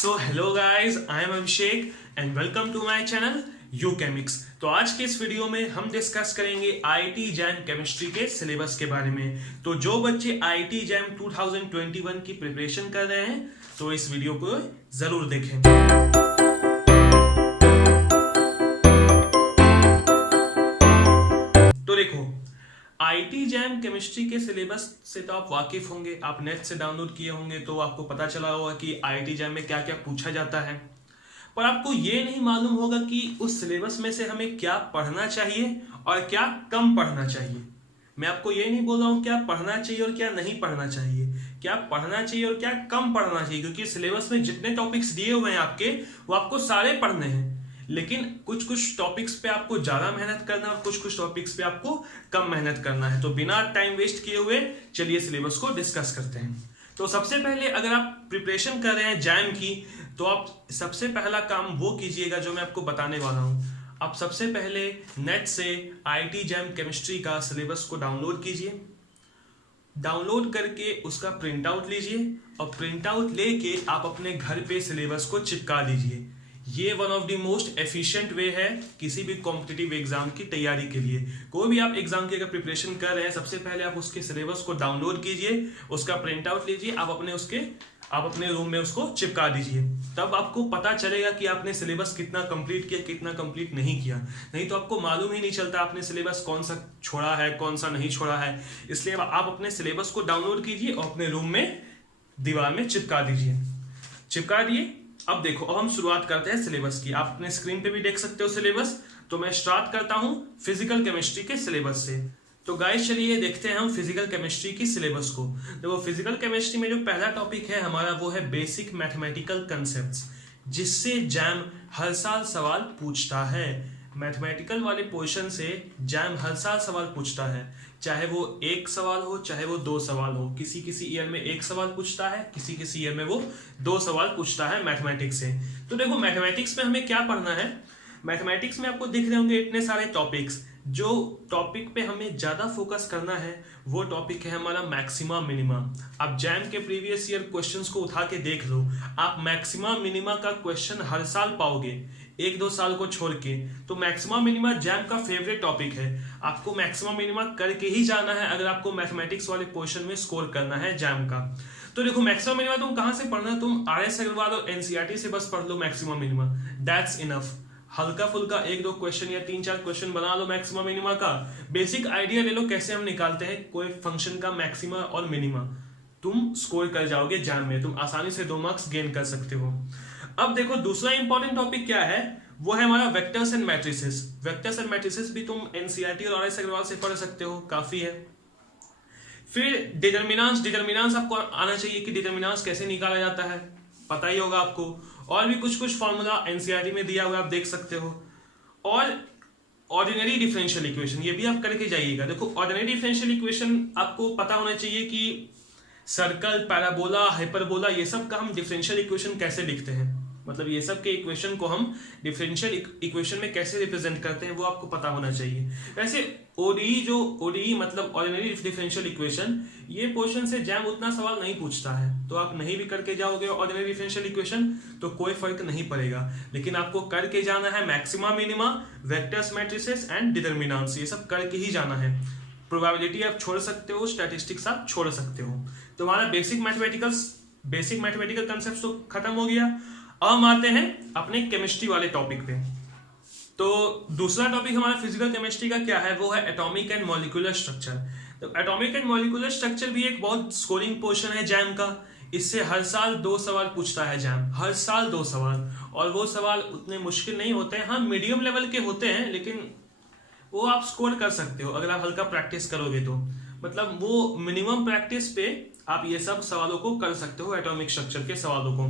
So hello guys, I am Abhishek and welcome to my channel U Chemics. तो आज के इस वीडियो में हम डिस्कस करेंगे आईआईटी जैम केमिस्ट्री के सिलेबस के बारे में। तो जो बच्चे आईआईटी जैम 2021 की प्रिपरेशन कर रहे हैं तो इस वीडियो को जरूर देखें। तो देखो, आईआईटी जैम केमिस्ट्री के सिलेबस से तो आप वाकिफ होंगे, आप नेट से डाउनलोड किए होंगे तो आपको पता चला होगा कि आईआईटी जैम में क्या क्या पूछा जाता है। पर आपको ये नहीं मालूम होगा कि उस सिलेबस में से हमें क्या पढ़ना चाहिए और क्या कम पढ़ना चाहिए। मैं आपको ये नहीं बोल रहा हूँ क्या पढ़ना चाहिए और क्या नहीं पढ़ना चाहिए, क्या पढ़ना चाहिए और क्या कम पढ़ना चाहिए, क्योंकि सिलेबस में जितने टॉपिक्स दिए हुए हैं आपके वो आपको सारे पढ़ने हैं। लेकिन कुछ कुछ टॉपिक्स पे आपको ज्यादा मेहनत करना है और कुछ कुछ टॉपिक्स पे आपको कम मेहनत करना है। तो बिना टाइम वेस्ट किए हुए चलिए सिलेबस को डिस्कस करते हैं। तो सबसे पहले अगर आप प्रिपरेशन कर रहे हैं जैम की तो आप सबसे पहला काम वो कीजिएगा जो मैं आपको बताने वाला हूं। आप सबसे पहले नेट से आईआईटी जैम केमिस्ट्री का सिलेबस को डाउनलोड कीजिए। डाउनलोड करके उसका प्रिंट आउट लीजिए और प्रिंट आउट लेके आप अपने घर पे सिलेबस को चिपका दीजिए। ये one of the most efficient way है किसी भी कॉम्पिटिटिव एग्जाम की तैयारी के लिए। कोई भी आप एग्जाम की अगर प्रिपरेशन कर रहे हैं सबसे पहले आप उसके सिलेबस को डाउनलोड कीजिए, उसका प्रिंट आउट लीजिए, आप अपने रूम में उसको चिपका दीजिए। तब आपको पता चलेगा कि आपने सिलेबस कितना कंप्लीट किया, कितना कंप्लीट नहीं किया। नहीं तो आपको मालूम ही नहीं चलता आपने सिलेबस कौन सा छोड़ा है, कौन सा नहीं छोड़ा है। इसलिए आप अपने सिलेबस को डाउनलोड कीजिए और अपने रूम में दीवार में चिपका दीजिए। चिपका दिए। अब देखो, अब हम शुरुआत करते हैं सिलेबस की। आप अपने स्क्रीन पे भी देख सकते हो सिलेबस। तो मैं स्टार्ट करता हूं फिजिकल केमिस्ट्री के सिलेबस से। तो गाइस चलिए देखते हैं हम फिजिकल केमिस्ट्री की सिलेबस को। देखो, फिजिकल केमिस्ट्री में जो पहला टॉपिक है हमारा वो है बेसिक मैथमेटिकल कंसेप्ट्स, जिससे जैम हर साल सवाल पूछता है। मैथमेटिकल वाले पोर्शन से जैम हर साल सवाल पूछता है, चाहे वो एक सवाल हो चाहे वो दो सवाल हो। किसी किसी ईयर में एक सवाल पूछता है, किसी किसी ईयर में वो दो सवाल पूछता है मैथमेटिक्स से। तो देखो, मैथमेटिक्स में हमें क्या पढ़ना है। मैथमेटिक्स में आपको दिख रहे होंगे इतने सारे टॉपिक्स। जो टॉपिक पे हमें ज्यादा फोकस करना है वो टॉपिक है हमारा मैक्सिमा मिनिमा। आप जैम के प्रीवियस ईयर क्वेश्चंस को उठा के देख लो, आप मैक्सिमा मिनिमा का क्वेश्चन हर साल पाओगे, एक दो साल को छोड़ के। तो मैक्सिमा मिनिमा जैम का फेवरेट टॉपिक है। आपको मैक्सिमा मिनिमा करके ही जाना है अगर आपको मैथमेटिक्स वाले पोर्शन में स्कोर करना है जैम का। तो देखो, मैक्सिमा मिनिमा तुम कहां से पढ़ना है, तुम आरएस अग्रवाल और एनसीईआरटी से बस पढ़ लो मैक्सिमा मिनिमा, दैट्स इनफ। हल्का फुल्का एक दो क्वेश्चन या तीन चार क्वेश्चन बना लो मैक्सिमा मिनिमा का, बेसिक आइडिया ले लो कैसे हम निकालते हैं कोई फंक्शन का मैक्सिमा और मिनिमा। तुम स्कोर कर जाओगे जैम में, तुम आसानी से 2 मार्क्स गेन कर सकते हो। अब देखो, दूसरा इंपॉर्टेंट टॉपिक क्या है, वो है हमारा vectors and matrices. Vectors and matrices भी तुम एनसीईआरटी और आरएस अग्रवाल से पढ़ सकते हो, काफी है। फिर डिटर्मिनेंट्स आपको आना चाहिए कि डिटर्मिनेंट्स कैसे निकाला जाता है, पता ही होगा आपको। और भी कुछ कुछ फॉर्मूला एनसीईआरटी में दिया हुआ है, आप देख सकते हो। और ऑर्डिनरी डिफरेंशियल इक्वेशन ये भी आप करके जाइएगा। देखो, ऑर्डिनरी डिफरेंशियल इक्वेशन आपको पता होना चाहिए कि सर्कल, पैराबोला, हाइपरबोला, ये सब का हम डिफरेंशियल इक्वेशन कैसे लिखते हैं। मतलब ये सब के इक्वेशन को हम डिफरेंशियल इक्वेशन में कैसे रिप्रेजेंट करते हैं वो आपको पता होना चाहिए। वैसे ओडीई मतलब ऑर्डिनरी डिफरेंशियल इक्वेशन, ये पोर्शन से जैम उतना सवाल नहीं पूछता है। तो आप नहीं भी करके जाओगे ऑर्डिनरी डिफरेंशियल इक्वेशन तो कोई फर्क नहीं पड़ेगा। लेकिन आपको करके जाना है maxima minima, vectors matrices and determinants, ये सब करके ही जाना है। प्रोबेबिलिटी आप छोड़ सकते हो, स्टैटिस्टिक्स आप छोड़ सकते हो। तो हमारा बेसिक मैथमेटिकल कंसेप्ट तो खत्म हो गया। अब हम आते हैं अपने केमिस्ट्री वाले टॉपिक पे। तो दूसरा टॉपिक हमारा फिजिकल केमिस्ट्री का क्या है, वो है एटॉमिक एंड मॉलिक्यूलर स्ट्रक्चर। तो एटॉमिक एंड मॉलिक्यूलर स्ट्रक्चर भी एक बहुत स्कोरिंग पोर्शन है जैम का। इससे हर साल 2 सवाल पूछता है जैम, हर साल 2 सवाल। और वो सवाल उतने मुश्किल नहीं होते हैं, हाँ मीडियम लेवल के होते हैं, लेकिन वो आप स्कोर कर सकते हो अगर आप हल्का प्रैक्टिस करोगे तो। मतलब वो मिनिमम प्रैक्टिस पे आप ये सब सवालों को कर सकते हो, एटॉमिक स्ट्रक्चर के सवालों को।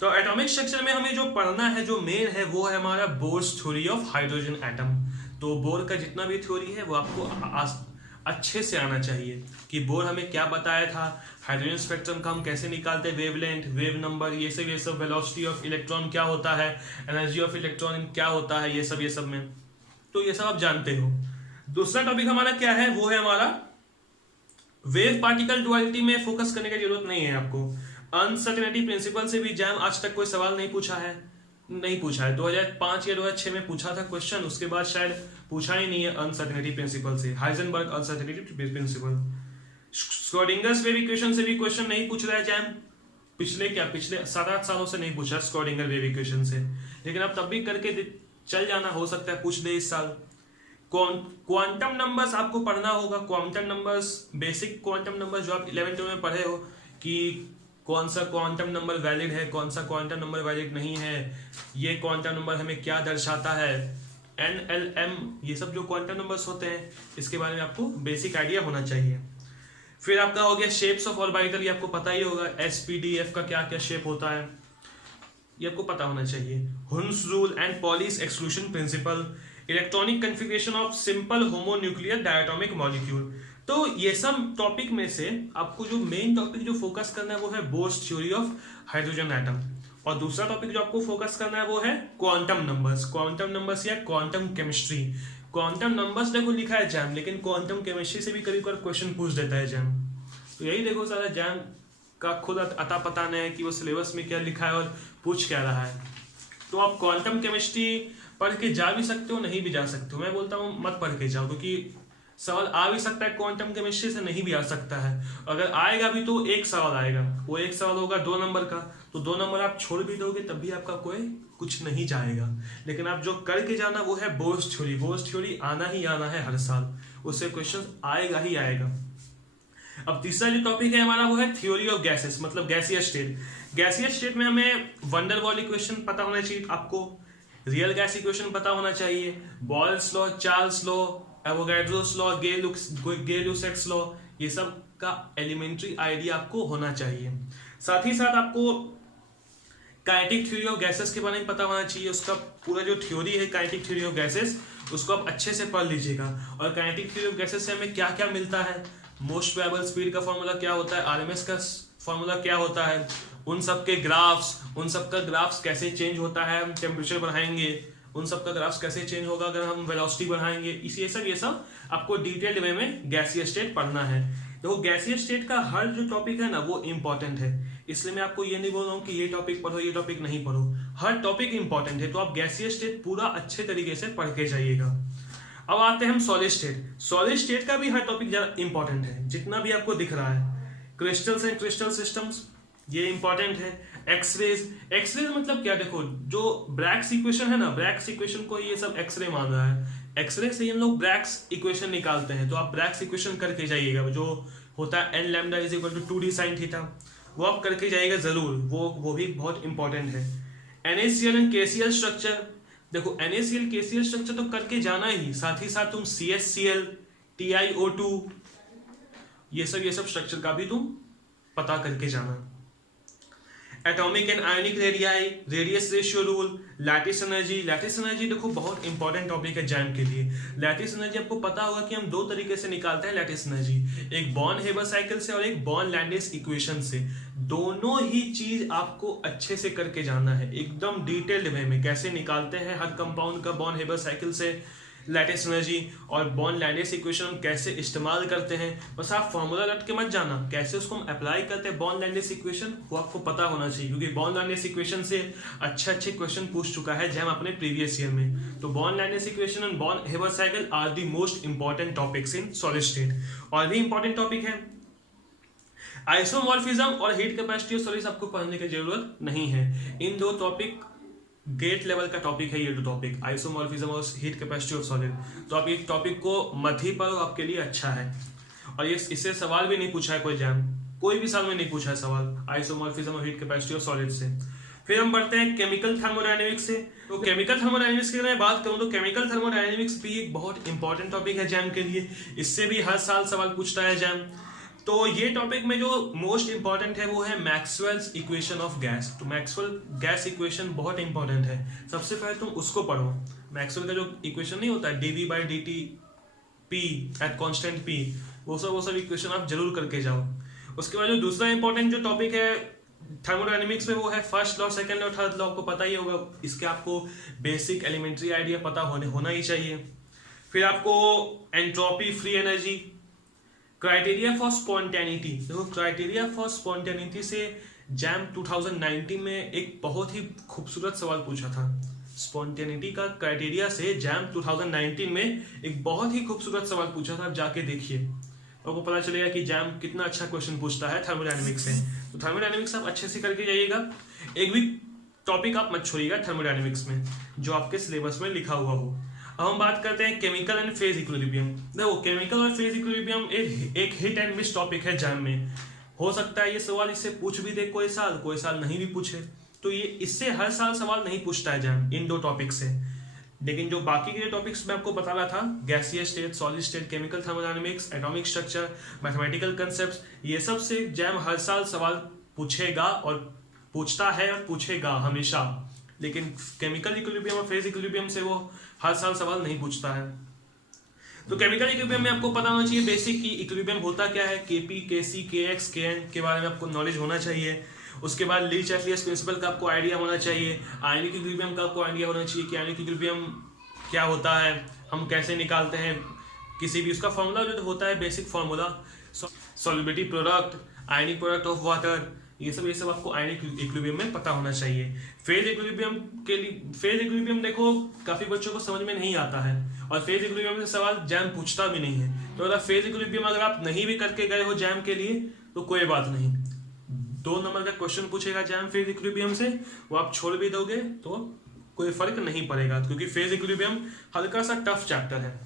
तो एटॉमिक स्ट्रक्चर में हमें जो पढ़ना है, जो मेन है, वो है हमारा bourse theory of hydrogen atom. तो बोर का जितना भी थ्योरी है वो आपको अच्छे से आना चाहिए कि बोर हमें क्या बताया था, हाइड्रोजन स्पेक्ट्रम का हम कैसे निकालते हैं, वेवलेंथ, वेव नंबर, ये सब, वेलोसिटी ऑफ इलेक्ट्रॉन क्या होता है, एनर्जी ऑफ इलेक्ट्रॉन क्या होता है, ये सब में तो ये सब आप जानते हो। दूसरा टॉपिक हमारा क्या है, वो है हमारा वेव पार्टिकल डुअलिटी में फोकस करने की जरूरत नहीं है आपको। अनसर्टेनिटी प्रिंसिपल से भी जैम आज तक कोई सवाल नहीं पूछा है, 2005 या 2006 में पूछा था क्वेश्चन, उसके बाद शायद पूछा ही नहीं है अनसर्टेनिटी प्रिंसिपल से, Heisenberg uncertainty principle. Schrodinger's wave equation से भी क्वेश्चन नहीं पूछ रहा है जैम, पिछले 7-8 सालों से नहीं पूछा स्क्रोडिंगर वेव इक्वेशन से, लेकिन अब तब भी करके चल जाना, हो सकता है पूछ दे इस साल। क्वांटम नंबर्स आपको पढ़ना होगा, quantum numbers, basic quantum numbers जो आप 11th में पढ़े हो कि कौन सा क्वांटम नंबर वैलिड है, कौन सा क्वांटम नंबर वैलिड नहीं है, ये क्वांटम नंबर हमें क्या दर्शाता है, NLM, ये सब जो क्वांटम नंबर्स होते हैं इसके बारे में आपको बेसिक आइडिया होना चाहिए। फिर आपका हो गया शेप्स ऑफ ऑर्बिटल, ये आपको पता ही होगा, SPDF का क्या क्या शेप होता है ये आपको पता होना चाहिए। Hund's rule and Pauli's exclusion principle, electronic configuration of simple homonuclear diatomic molecule. तो ये सब टॉपिक में से आपको जो मेन टॉपिक जो फोकस करना है वो है bourse theory of hydrogen atom, और दूसरा टॉपिक जो आपको फोकस करना है वो है क्वांटम नंबर्स या क्वांटम केमिस्ट्री। क्वांटम नंबर्स देखो लिखा है जैम, लेकिन क्वांटम केमिस्ट्री से भी कभी कभी क्वेश्चन पूछ देता है जैम। तो यही देखो सारा जैम का खुद अता पता नहीं है कि वो सिलेबस में क्या लिखा है और पूछ क्या रहा है। तो आप क्वांटम केमिस्ट्री पढ़ के जा भी सकते हो, नहीं भी जा सकते हो। मैं बोलता हूँ मत पढ़ के जाओ, क्योंकि सवाल आ भी सकता है क्वांटम केमिस्ट्री से, नहीं भी आ सकता है। अगर आएगा भी तो एक सवाल आएगा, वो एक सवाल होगा 2 नंबर का, तो 2 नंबर आप छोड़ भी दोगे तब भी आपका कोई कुछ नहीं जाएगा। लेकिन आप जो करके जाना वो है बोर्स थ्योरी आना ही आना है हर साल, उससे क्वेश्चन आएगा ही आएगा। अब तीसरा जो टॉपिक है हमारा वो है थ्योरी ऑफ गैसेस, मतलब गैसियस स्टेट में हमें वंडर वॉल इक्वेशन पता होना चाहिए आपको, रियल गैस इक्वेशन पता होना चाहिए, Boyle's law, Charles law, Avogadro's law, Gay-Lussac's law, ये सब का एलिमेंट्री आइडिया आपको होना चाहिए। साथ ही साथ आपको काइनेटिक थ्योरी ऑफ गैसेस के बारे में पता होना चाहिए, उसका पूरा जो थ्योरी है काइनेटिक थ्योरी ऑफ गैसेस उसको आप अच्छे से पढ़ लीजिएगा। और काइनेटिक थ्योरी ऑफ गैसेस से हमें क्या क्या मिलता है, मोस्ट वेरिएबल स्पीड का फॉर्मूला क्या होता है, आरएमएस का फॉर्मूला क्या होता है, उन सब के ग्राफ्स, उन सब का ग्राफ्स कैसे चेंज होता है, हम टेम्परेचर बढ़ाएंगे उन सब का ग्राफ्स कैसे चेंज होगा अगर हम वेलोसिटी बढ़ाएंगे, ये सब आपको डिटेल्ड वे में गैसियस स्टेट पढ़ना है। देखो गैसियस स्टेट का हर जो टॉपिक है ना वो इंपॉर्टेंट है, इसलिए मैं आपको ये नहीं बोल रहा हूँ कि ये टॉपिक पढ़ो ये टॉपिक नहीं पढ़ो, हर टॉपिक इंपॉर्टेंट है। तो आप गैसियस स्टेट पूरा अच्छे तरीके से पढ़ के जाइएगा। अब आते हैं हम सॉलिड स्टेट का भी हर टॉपिक इंपॉर्टेंट है, जितना भी आपको दिख रहा है, क्रिस्टल्स एंड क्रिस्टल सिस्टम्स ये इंपॉर्टेंट है। एक्सरेज मतलब क्या, देखो जो ब्रैग्स इक्वेशन है ना, ब्रैग्स इक्वेशन को ये सब एक्सरे मान रहा है, एक्सरे से हम लोग ब्रैग्स इक्वेशन निकालते हैं, तो आप ब्रैग्स इक्वेशन करके जाइएगा, जो होता है n lambda is equal to 2d sin theta, वो आप करके जाइएगा जरूर, वो भी बहुत इंपॉर्टेंट है। NaCl एंड KCl स्ट्रक्चर, देखो NaCl KCl स्ट्रक्चर तो करके जाना ही, साथ ही साथ तुम CHCl TiO2 ये सब स्ट्रक्चर का भी तुम पता करके जाना। Atomic and ionic radii, radius ratio rule, lattice energy देखो बहुत इंपॉर्टेंट टॉपिक है जैम के लिए। लैटिस एनर्जी आपको पता होगा कि हम 2 तरीके से निकालते हैं लैटिस एनर्जी, एक बॉर्न हेबर साइकिल से और एक बॉर्न लैंडिस इक्वेशन से। दोनों ही चीज आपको अच्छे से करके जाना है, एकदम डिटेल्ड वे में कैसे निकालते हैं हर कंपाउंड का बॉर्न हेबर साइकिल से लैटिस एनर्जी, और बॉर्न लैंडिस इक्वेशन हम कैसे इस्तेमाल करते हैं। बस आप फॉर्मूला रट के मत जाना, कैसे उसको हम अप्लाई करते हैं बॉर्न लैंडिस इक्वेशन वो आपको पता होना चाहिए, क्योंकि बॉर्न लैंडिस इक्वेशन से अच्छे क्वेश्चन पूछ चुका है जैम अपने प्रीवियस ईयर में। तो Born Lande's equation and Born Haber cycle are the most important topics in solid state. और भी इंपॉर्टेंट टॉपिक है आइसोमॉर्फिज्म और हीट कैपेसिटी ऑफ सॉलिड्स, आपको पढ़ने की जरूरत नहीं है। इन 2 टॉपिक गेट लेवल का टॉपिक है, ये 2 टॉपिक आइसोमॉर्फिज्म और हीट कैपेसिटी ऑफ सॉलिड, तो आप इस टॉपिक को मत ही पढ़ो, आपके लिए अच्छा है। और ये इससे सवाल भी नहीं पूछा है कोई जैम, कोई भी साल में नहीं पूछा है सवाल आइसोमॉर्फिज्म और हीट कैपेसिटी ऑफ सॉलिड से। फिर हम बढ़ते हैं केमिकल थर्मोडायनेमिक्स से। तो केमिकल थर्मोडायनेमिक्स की मैं बात करूं तो केमिकल थर्मोडायनेमिक्स भी एक बहुत इंपॉर्टेंट टॉपिक है जैम के लिए, इससे भी हर साल सवाल पूछता है जैम। तो ये टॉपिक में जो मोस्ट इंपॉर्टेंट है वो है मैक्सवेल्स इक्वेशन ऑफ गैस। तो मैक्सवेल गैस इक्वेशन बहुत इंपॉर्टेंट है, सबसे पहले तुम उसको पढ़ो। मैक्सवेल का जो इक्वेशन नहीं होता है dV/dt P at constant P, वो सब इक्वेशन आप जरूर करके जाओ। उसके बाद जो दूसरा इंपॉर्टेंट जो टॉपिक है थर्मोडायनेमिक्स में वो है फर्स्ट लॉ, सेकंड और थर्ड लॉ, आपको पता ही होगा, इसके आपको बेसिक एलिमेंट्री आइडिया पता होना ही चाहिए। फिर आपको entropy, free energy, criteria for spontaneity, देखो क्राइटेरिया फॉर स्पॉन्टेनिटी से जैम 2019 में एक बहुत ही खूबसूरत सवाल पूछा था। स्पॉन्टेनिटी का क्राइटेरिया से जैम 2019 में एक बहुत ही खूबसूरत सवाल पूछा था। आप जाके देखिए, आपको पता चलेगा कि जैम कितना अच्छा क्वेश्चन पूछता है थर्मोडायनेमिक्स से। तो थर्मोडायनेमिक्स आप अच्छे से करके जाइएगा, एक भी टॉपिक आप मत छोड़िएगा थर्मोडायनेमिक्स में जो आपके सिलेबस में लिखा हुआ हो। अब हम बात करते हैं केमिकल एंड फेज इक्विलिब्रियम। देखो, केमिकल और फेज इक्विलिब्रियम एक हिट एंड मिस टॉपिक है जैम में। हो सकता है ये सवाल इससे पूछ भी दे कोई साल नहीं भी पूछे। तो ये इससे हर साल सवाल नहीं पूछता है जैम इन दो टॉपिक से। लेकिन जो बाकी के टॉपिक्स मैं आपको बता रहा था, gaseous state, solid state, chemical thermodynamics, atomic structure, mathematical concepts, ये सब से जैम हर साल सवाल पूछेगा और पूछता है और पूछेगा हमेशा। लेकिन केमिकल इक्विलिब्रियम और फेज इक्विलिब्रियम से वो हर साल सवाल नहीं पूछता है। तो केमिकल इक्विलिब्रियम में आपको पता होना चाहिए बेसिक की इक्विलिब्रियम होता क्या है, केपी, केसी, केएक्स, केएन के बारे में आपको नॉलेज होना चाहिए। उसके बाद ली-चार्टियर्स प्रिंसिपल का आपको आइडिया होना चाहिए। आयनिक इक्विलिब्रियम का आपको आइडिया होना चाहिए कि आयनिक इक्विलिब्रियम क्या होता है, हम कैसे निकालते हैं किसी भी उसका फॉर्मूला जो होता है, basic formula, solubility product, ionic product of water, ये सब आपको आयनिक इक्विलिब्रियम में पता होना चाहिए। फेज इक्विलिब्रियम देखो काफी बच्चों को समझ में नहीं आता है और फेज इक्विलिब्रियम से सवाल जैम पूछता भी नहीं है। तो अगर फेज इक्विलिब्रियम अगर आप नहीं भी करके गए हो जैम के लिए तो कोई बात नहीं, 2 नंबर का क्वेश्चन पूछेगा जैम फेज इक्विलिब्रियम से, वो आप छोड़ भी दोगे तो कोई फर्क नहीं पड़ेगा, क्योंकि फेज इक्विलिब्रियम हल्का सा टफ चैप्टर है।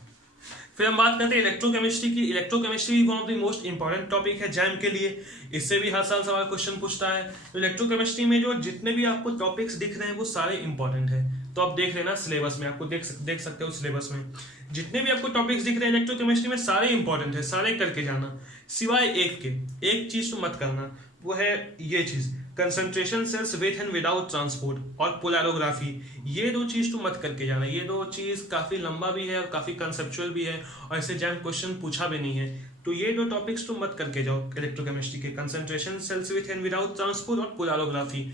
फिर हम बात करते हैं इलेक्ट्रोकेमिस्ट्री की। इलेक्ट्रोकेमिस्ट्री भी one of the most important topic है जैम के लिए, इससे भी हर साल सवाल क्वेश्चन पूछता है। तो इलेक्ट्रोकेमिस्ट्री में जो जितने भी आपको टॉपिक्स दिख रहे हैं वो सारे इंपॉर्टेंट है। तो आप देख लेना सिलेबस में, आपको देख सकते हो सिलेबस में जितने भी आपको टॉपिक्स दिख रहे हैं इलेक्ट्रोकेमिस्ट्री में सारे इंपॉर्टेंट है, सारे करके जाना। सिवाय एक चीज तो मत करना, वो है ये चीज, concentration sales with and without transport और पोलैरोग्राफी। ये 2 चीज तो मत करके जाना। ये 2 चीज काफी लंबा भी है और काफी कंसेप्चुअल भी है और इससे जैम क्वेश्चन पूछा भी नहीं है। तो ये 2 टॉपिक्स तो मत करके जाओ इलेक्ट्रोकेमिस्ट्री के, concentration sales with and without transport और पोलैरोग्राफी।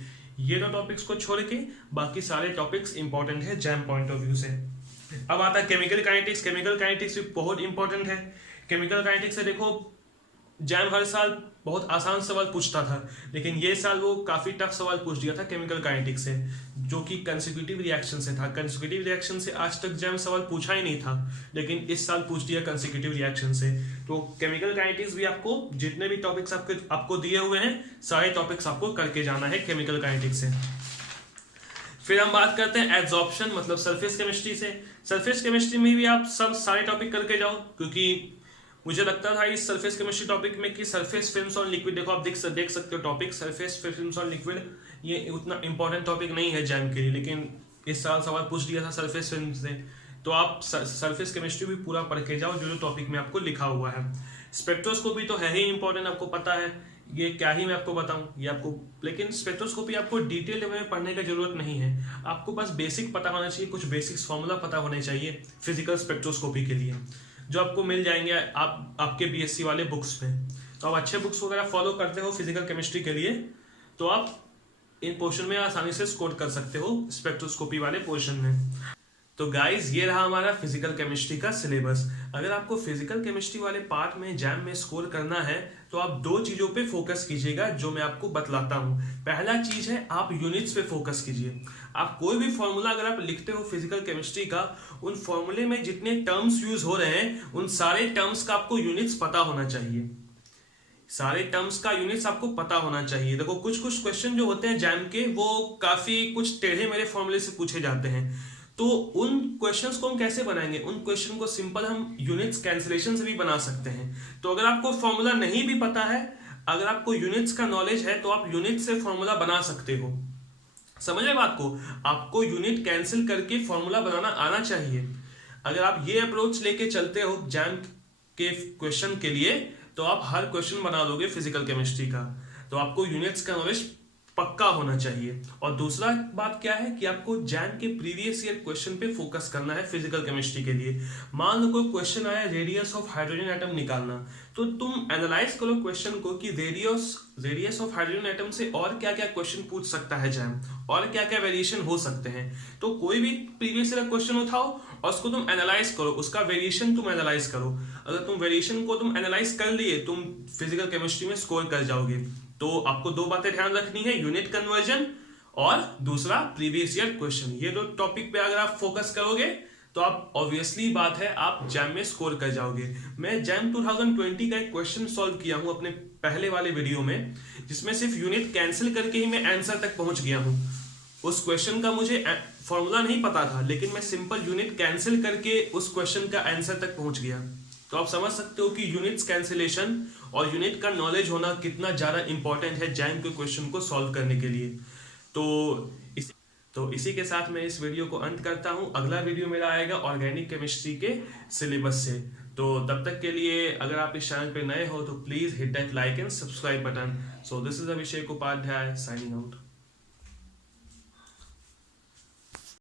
ये 2 टॉपिक्स को छोड़ के बाकी सारे टॉपिक्स इंपॉर्टेंट है जैम पॉइंट ऑफ व्यू से। अब आता है केमिकल काइनेटिक्स। केमिकल काइनेटिक्स भी बहुत इंपॉर्टेंट है। केमिकल काइनेटिक्स से देखो जैम हर साल बहुत आसान सवाल पूछता था, लेकिन ये साल वो काफी टफ सवाल पूछ दिया था केमिकल काइनेटिक्स से, जो कि कंसेक्यूटिव रिएक्शन से था। कंसेक्यूटिव रिएक्शन से आज तक जैम सवाल पूछा ही नहीं था, लेकिन इस साल पूछ दिया कंसेक्यूटिव रिएक्शन से। तो केमिकल काइनेटिक्स भी आपको जितने भी टॉपिक्स आपको दिए हुए हैं सारे टॉपिक्स आपको करके जाना है केमिकल काइनेटिक्स से। फिर हम बात करते हैं एब्जॉर्प्शन मतलब सरफेस केमिस्ट्री से। सरफेस केमिस्ट्री में भी आप सारे टॉपिक करके जाओ, क्योंकि मुझे लगता था इस सरफेस केमिस्ट्री टॉपिक में कि सरफेस फिल्म्स और लिक्विड, देखो आप देख सकते हो टॉपिक सरफेस फिल्म्स और लिक्विड, ये उतना इंपॉर्टेंट टॉपिक नहीं है जैम के लिए, लेकिन इस साल सवाल पूछ दिया था सरफेस फिल्म से। तो आप सरफेस केमिस्ट्री भी पूरा पढ़ के जाओ जो टॉपिक में आपको लिखा हुआ है। स्पेक्ट्रोस्कोपी तो है ही इंपॉर्टेंट, आपको पता है, ये क्या ही मैं आपको बताऊं ये आपको, लेकिन स्पेक्ट्रोस्कोपी आपको डिटेल में पढ़ने की जरूरत नहीं है, आपको बस बेसिक पता होना चाहिए, कुछ बेसिक्स फॉर्मूला पता होने चाहिए फिजिकल स्पेक्ट्रोस्कोपी के लिए, जो आपको मिल जाएंगे आपके बीएससी वाले बुक्स में। तो आप अच्छे बुक्स वगैरह फॉलो करते हो फिजिकल केमिस्ट्री के लिए तो आप इन पोर्शन में आसानी से स्कोर कर सकते हो स्पेक्ट्रोस्कोपी वाले पोर्शन में। तो गाइज ये रहा हमारा फिजिकल केमिस्ट्री का सिलेबस। अगर आपको फिजिकल केमिस्ट्री वाले पार्ट में जैम में स्कोर करना है तो आप 2 चीजों पे फोकस कीजिएगा जो मैं आपको बतलाता हूं। पहला चीज है आप यूनिट्स पे फोकस कीजिए। आप कोई भी फॉर्मूला अगर आप लिखते हो फिजिकल केमिस्ट्री का, उन फॉर्मूले में जितने टर्म्स यूज हो रहे हैं उन सारे टर्म्स का आपको यूनिट्स पता होना चाहिए, सारे टर्म्स का यूनिट्स आपको पता होना चाहिए। देखो कुछ क्वेश्चन जो होते हैं जैम के वो काफी कुछ टेढ़े मेरे फॉर्मूले से पूछे जाते हैं, तो उन क्वेश्चंस को हम कैसे बनाएंगे, उन क्वेश्चन को सिंपल हम यूनिट्स कैंसिलेशन से भी बना सकते हैं। तो अगर आपको फॉर्मूला नहीं भी पता है, अगर आपको यूनिट्स का नॉलेज है तो आप यूनिट से फॉर्मूला बना सकते हो। समझ रहे बात को, आपको यूनिट कैंसिल करके फॉर्मूला बनाना आना चाहिए। अगर आप ये अप्रोच लेके चलते हो जैम के क्वेश्चन के लिए तो आप हर क्वेश्चन बना लोगे फिजिकल केमिस्ट्री का। तो आपको यूनिट्स का नॉलेज पक्का होना चाहिए। और दूसरा बात क्या है कि आपको जैम के प्रीवियस ईयर क्वेश्चन पे फोकस करना है फिजिकल केमिस्ट्री के लिए। मान लो कोई क्वेश्चन आया रेडियस ऑफ हाइड्रोजन एटम निकालना, तो तुम एनालाइज करो क्वेश्चन को कि रेडियस ऑफ हाइड्रोजन एटम से और क्या क्या क्वेश्चन पूछ सकता है जैम, और क्या क्या वेरिएशन हो सकते हैं। तो कोई भी प्रीवियस ईयर क्वेश्चन उठाओ और उसको तुम एनालाइज करो, उसका वेरिएशन तुम एनालाइज करो। अगर तुम वेरिएशन को तुम एनालाइज कर लिए तुम फिजिकल केमिस्ट्री में स्कोर कर जाओगे। तो आपको दो बातें ध्यान रखनी है, यूनिट कन्वर्जन और दूसरा प्रीवियस ईयर क्वेश्चन। ये दो टॉपिक पे अगर आप फोकस करोगे तो आप ऑब्वियसली बात है आप जैम में स्कोर कर जाओगे। मैं जैम 2020 का एक क्वेश्चन सॉल्व किया हूं अपने पहले वाले वीडियो में, जिसमें सिर्फ यूनिट कैंसिल करके ही मैं आंसर तक पहुंच गया हूं। उस क्वेश्चन का मुझे फॉर्मूला नहीं पता था, लेकिन मैं सिंपल यूनिट कैंसिल करके उस क्वेश्चन का आंसर तक पहुंच गया। तो आप समझ सकते हो कि यूनिट्स कैंसिलेशन और यूनिट का नॉलेज होना कितना ज्यादा इंपॉर्टेंट है जैम के क्वेश्चन को सॉल्व करने के लिए। तो इसी के साथ मैं इस वीडियो को अंत करता हूं। अगला वीडियो मेरा आएगा ऑर्गेनिक केमिस्ट्री के सिलेबस से। तो तब तक के लिए अगर आप इस चैनल पे नए हो तो please hit that like and subscribe button. So this is Abhishek Upadhyay signing out.